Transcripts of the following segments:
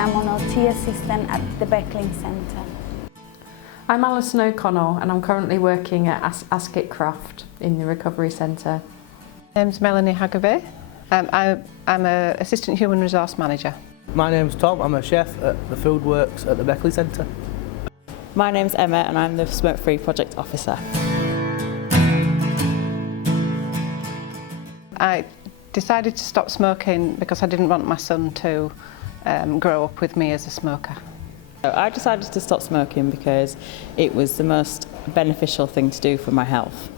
I'm an OT assistant at the Beckling Centre. I'm Alison O'Connell and I'm currently working at Ascot Craft in the Recovery Centre. My name's Melanie Haggerby. I'm an Assistant Human Resource Manager. My name's Tom, I'm a chef at the Food Works at the Beckling Centre. My name's Emma and I'm the Smokefree Project Officer. I decided to stop smoking because I didn't want my son to grow up with me as a smoker. I decided to stop smoking because it was the most beneficial thing to do for my health.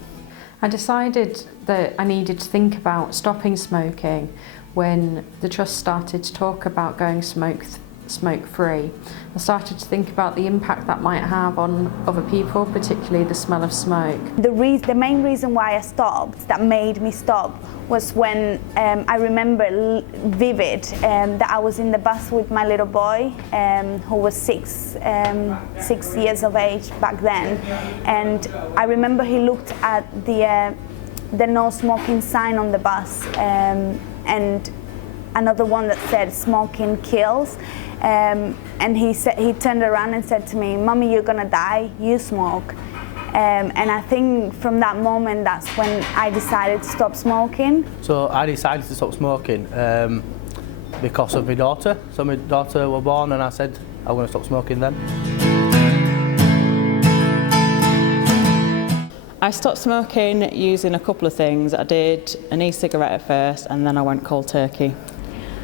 I decided that I needed to think about stopping smoking when the Trust started to talk about going smoke-free. I started to think about the impact that might have on other people, particularly the smell of smoke. The main reason why I stopped, that made me stop, was when I remember vivid that I was in the bus with my little boy who was 6 years of age back then, and I remember he looked at the no smoking sign on the bus and another one that said smoking kills, and he turned around and said to me, "Mummy, you're gonna die, you smoke." And I think from that moment, that's when I decided to stop smoking. So I decided to stop smoking because of my daughter. So my daughter was born and I said I'm going to stop smoking then. I stopped smoking using a couple of things. I did an e-cigarette at first and then I went cold turkey.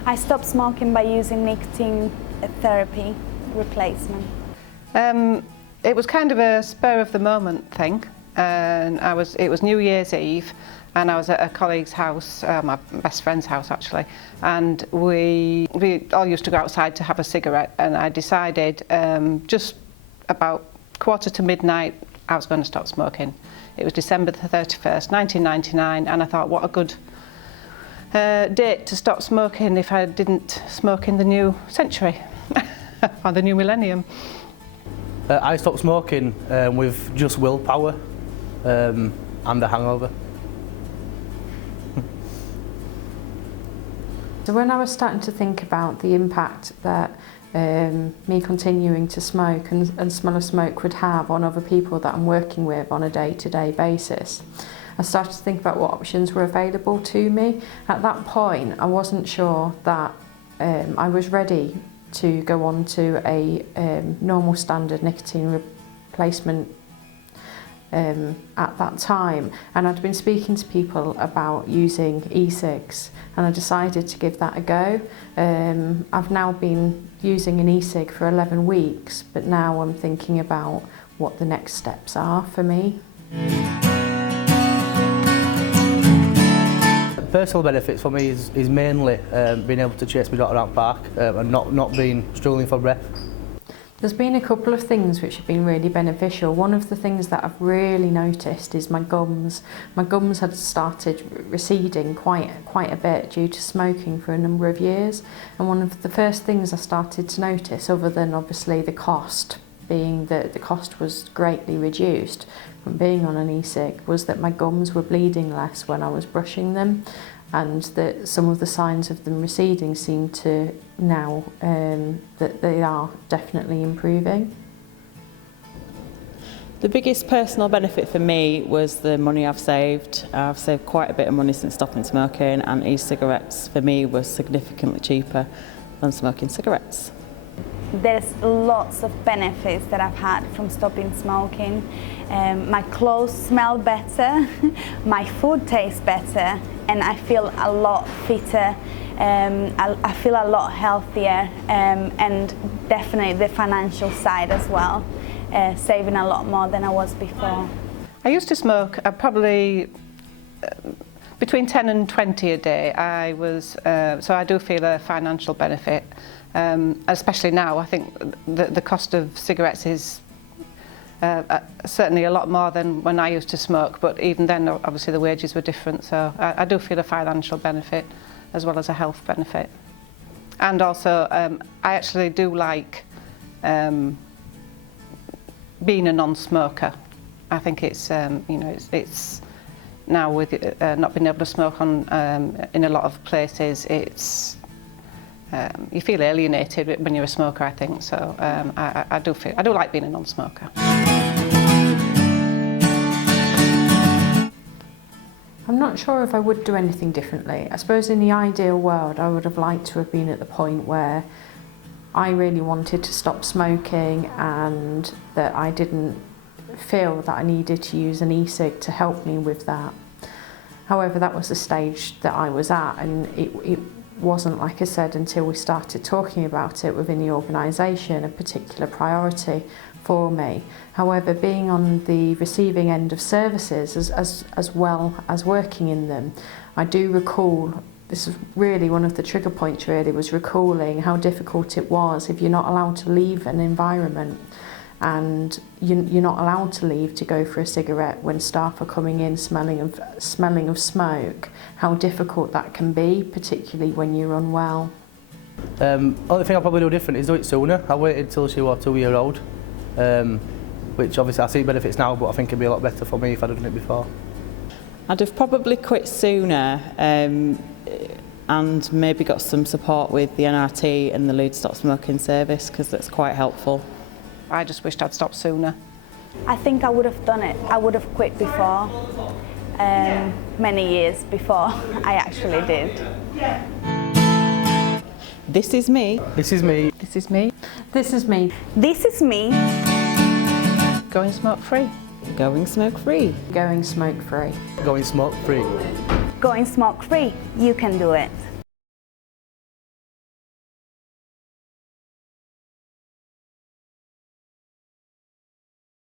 I stopped smoking by using nicotine therapy replacement. It was kind of a spur of the moment thing, and it was New Year's Eve and I was at a colleague's house, my best friend's house actually, and we all used to go outside to have a cigarette, and I decided just about 1:45 I was going to stop smoking. It was December the 31st, 1999, and I thought what a good date to stop smoking if I didn't smoke in the new century or the new millennium. I stopped smoking with just willpower and a hangover. So when I was starting to think about the impact that me continuing to smoke and smell of smoke would have on other people that I'm working with on a day-to-day basis, I started to think about what options were available to me. At that point, I wasn't sure that I was ready to go on to a normal standard nicotine replacement at that time, and I'd been speaking to people about using e-cigs, and I decided to give that a go. I've now been using an e-cig for 11 weeks, but now I'm thinking about what the next steps are for me. Personal benefits for me is mainly being able to chase my daughter out park and not being struggling for breath. There's been a couple of things which have been really beneficial. One of the things that I've really noticed is my gums. My gums had started receding quite a bit due to smoking for a number of years, and one of the first things I started to notice, other than obviously the cost, being that the cost was greatly reduced from being on an e-cig, was that my gums were bleeding less when I was brushing them, and that some of the signs of them receding seem to now that they are definitely improving. The biggest personal benefit for me was the money I've saved. I've saved quite a bit of money since stopping smoking, and e-cigarettes for me were significantly cheaper than smoking cigarettes. There's lots of benefits that I've had from stopping smoking. My clothes smell better, my food tastes better, and I feel a lot fitter. I feel a lot healthier, and definitely the financial side as well, saving a lot more than I was before. I used to smoke probably between 10 and 20 a day. So I do feel a financial benefit. Especially now, I think the cost of cigarettes is certainly a lot more than when I used to smoke, but even then obviously the wages were different, so I do feel a financial benefit as well as a health benefit. And also I actually do like being a non-smoker. I think it's it's now with not being able to smoke in a lot of places, you feel alienated when you're a smoker, I think. So I do like being a non-smoker. I'm not sure if I would do anything differently. I suppose in the ideal world I would have liked to have been at the point where I really wanted to stop smoking and that I didn't feel that I needed to use an e-cig to help me with that. However, that was the stage that I was at, and it wasn't, like I said, until we started talking about it within the organisation, a particular priority for me. However, being on the receiving end of services as well as working in them, I do recall, this is really one of the trigger points really, was recalling how difficult it was if you're not allowed to leave an environment and you're not allowed to leave to go for a cigarette when staff are coming in smelling of smoke, how difficult that can be, particularly when you're unwell. Only thing I'll probably do different is do it sooner. I waited till she was 2-year-old, which obviously I see benefits now, but I think it'd be a lot better for me if I'd done it before. I'd have probably quit sooner and maybe got some support with the NRT and the Leeds Stop Smoking service, because that's quite helpful. I just wished I'd stopped sooner. I think I would have done it. I would have quit before, many years before I actually did. This is me. This is me. This is me. This is me. This is me. Going smoke-free. Going smoke-free. Going smoke-free. Going smoke-free. Going smoke-free. You can do it.